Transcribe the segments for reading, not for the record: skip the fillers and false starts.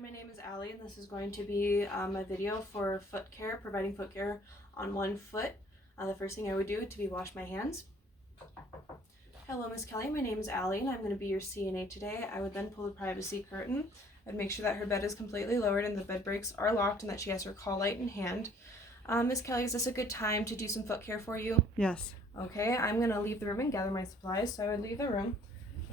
my name is Allie, and this is going to be a video for foot care, providing foot care on one foot. The first thing I would do would be wash my hands. Hello, Miss Kelly. My name is Allie, and I'm going to be your CNA today. I would then pull the privacy curtain. I'd make sure that her bed is completely lowered and the bed breaks are locked and that she has her call light in hand. Miss Kelly, is this a good time to do some foot care for you? Yes. Okay, I'm going to leave the room and gather my supplies. So I would leave the room.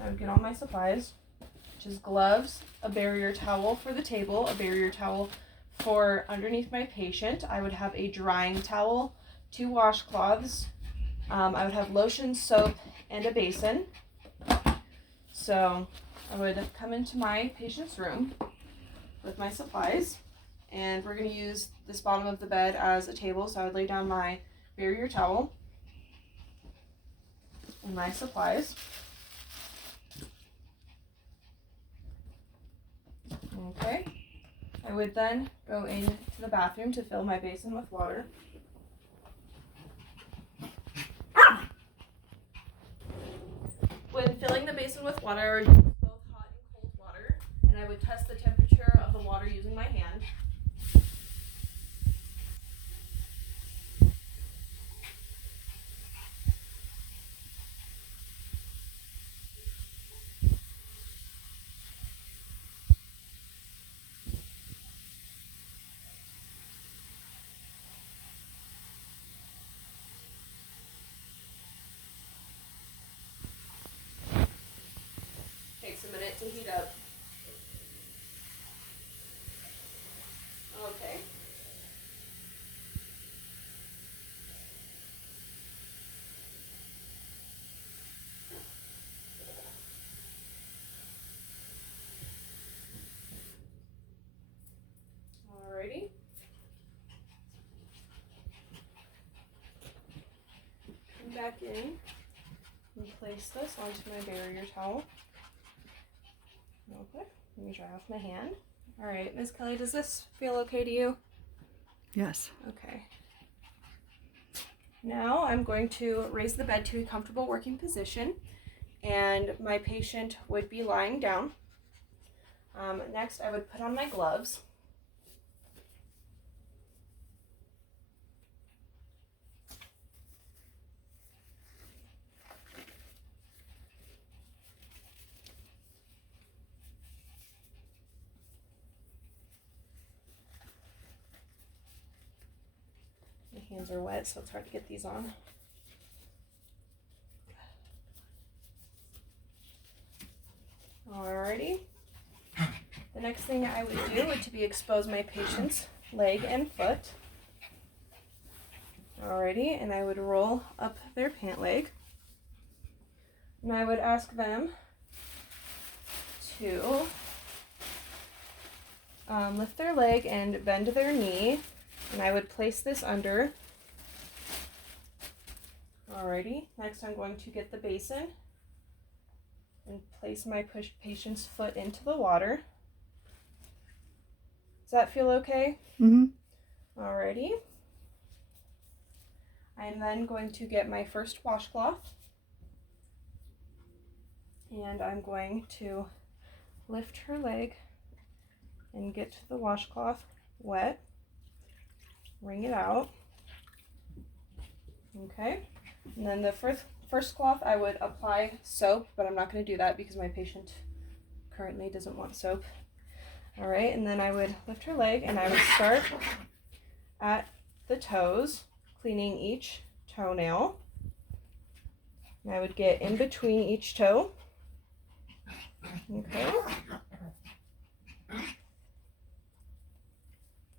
I would get all my supplies, which is gloves, a barrier towel for the table, a barrier towel for underneath my patient. I would have a drying towel, 2 washcloths. I would have lotion, soap, and a basin. So I would come into my patient's room with my supplies, and we're going to use this bottom of the bed as a table. So I would lay down my barrier towel and my supplies. Okay, I would then go into the bathroom to fill my basin with water. When filling the basin with water, I would use both hot and cold water, and I would test the temperature of the water using my hand. Takes a minute to heat up. Okay. Alrighty. Come back in and place this onto my barrier towel. Okay, let me dry off my hand. All right, Ms. Kelly, does this feel okay to you? Yes. Okay. Now I'm going to raise the bed to a comfortable working position, and my patient would be lying down. Next, I would put on my gloves. My hands are wet, so it's hard to get these on. Alrighty. The next thing I would do would be expose my patient's leg and foot. Alrighty, and I would roll up their pant leg. And I would ask them to lift their leg and bend their knee. And I would place this under. Alrighty, next I'm going to get the basin and place my patient's foot into the water. Does that feel okay? Mm-hmm. Alrighty. I'm then going to get my first washcloth, and I'm going to lift her leg and get the washcloth wet. Wring it out. Okay. And then the first cloth I would apply soap, but I'm not going to do that because my patient currently doesn't want soap. All right, and then I would lift her leg and I would start at the toes, cleaning each toenail. And I would get in between each toe. Okay.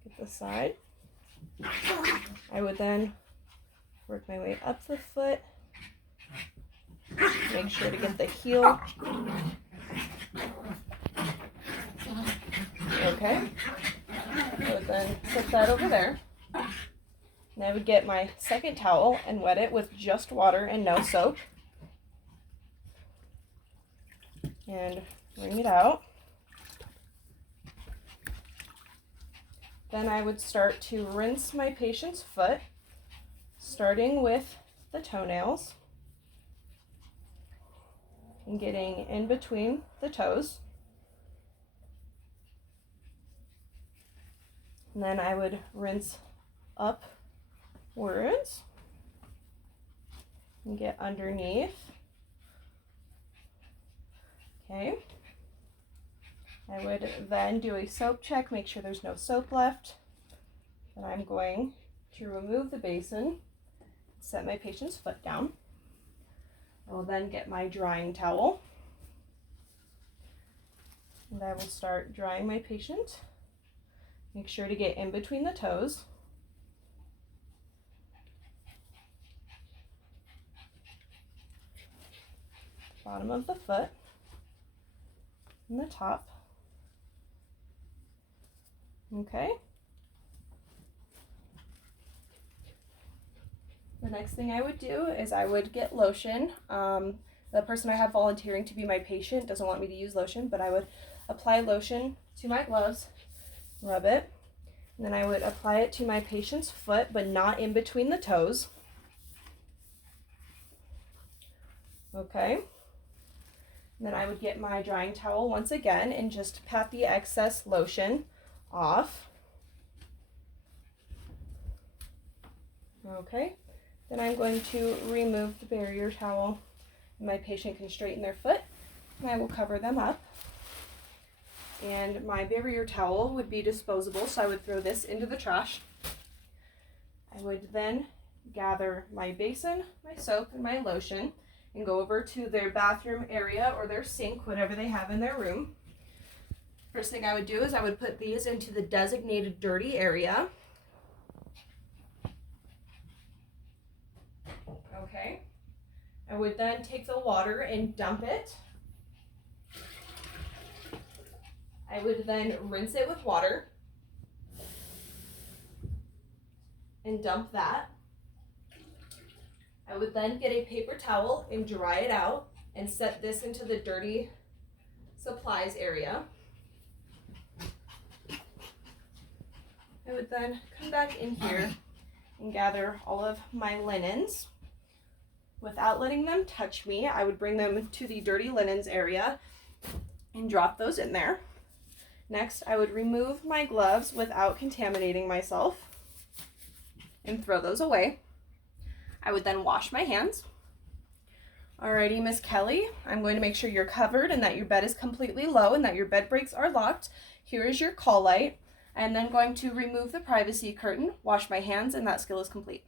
Get the side. I would then work my way up the foot. Make sure to get the heel. Okay. I would then set that over there. And I would get my second towel and wet it with just water and no soap. And wring it out. Then I would start to rinse my patient's foot, starting with the toenails and getting in between the toes. And then I would rinse upwards and get underneath. Okay. I would then do a soap check, make sure there's no soap left. Then I'm going to remove the basin, set my patient's foot down. I will then get my drying towel, and I will start drying my patient. Make sure to get in between the toes. Bottom of the foot and the top. Okay. The next thing I would do is I would get lotion. The person I have volunteering to be my patient doesn't want me to use lotion, but I would apply lotion to my gloves, rub it, and then I would apply it to my patient's foot, but not in between the toes. Okay. And then I would get my drying towel once again and just pat the excess lotion off. Okay. Then I'm going to remove the barrier towel, and my patient can straighten their foot, and I will cover them up. And my barrier towel would be disposable, so I would throw this into the trash. I would then gather my basin, my soap, and my lotion and go over to their bathroom area or their sink, whatever they have in their room. First thing I would do is I would put these into the designated dirty area. Okay. I would then take the water and dump it. I would then rinse it with water and dump that. I would then get a paper towel and dry it out and set this into the dirty supplies area. I would then come back in here and gather all of my linens. Without letting them touch me, I would bring them to the dirty linens area and drop those in there. Next, I would remove my gloves without contaminating myself and throw those away. I would then wash my hands. Alrighty, Miss Kelly, I'm going to make sure you're covered and that your bed is completely low and that your bed breaks are locked. Here is your call light. I'm then going to remove the privacy curtain, wash my hands, and that skill is complete.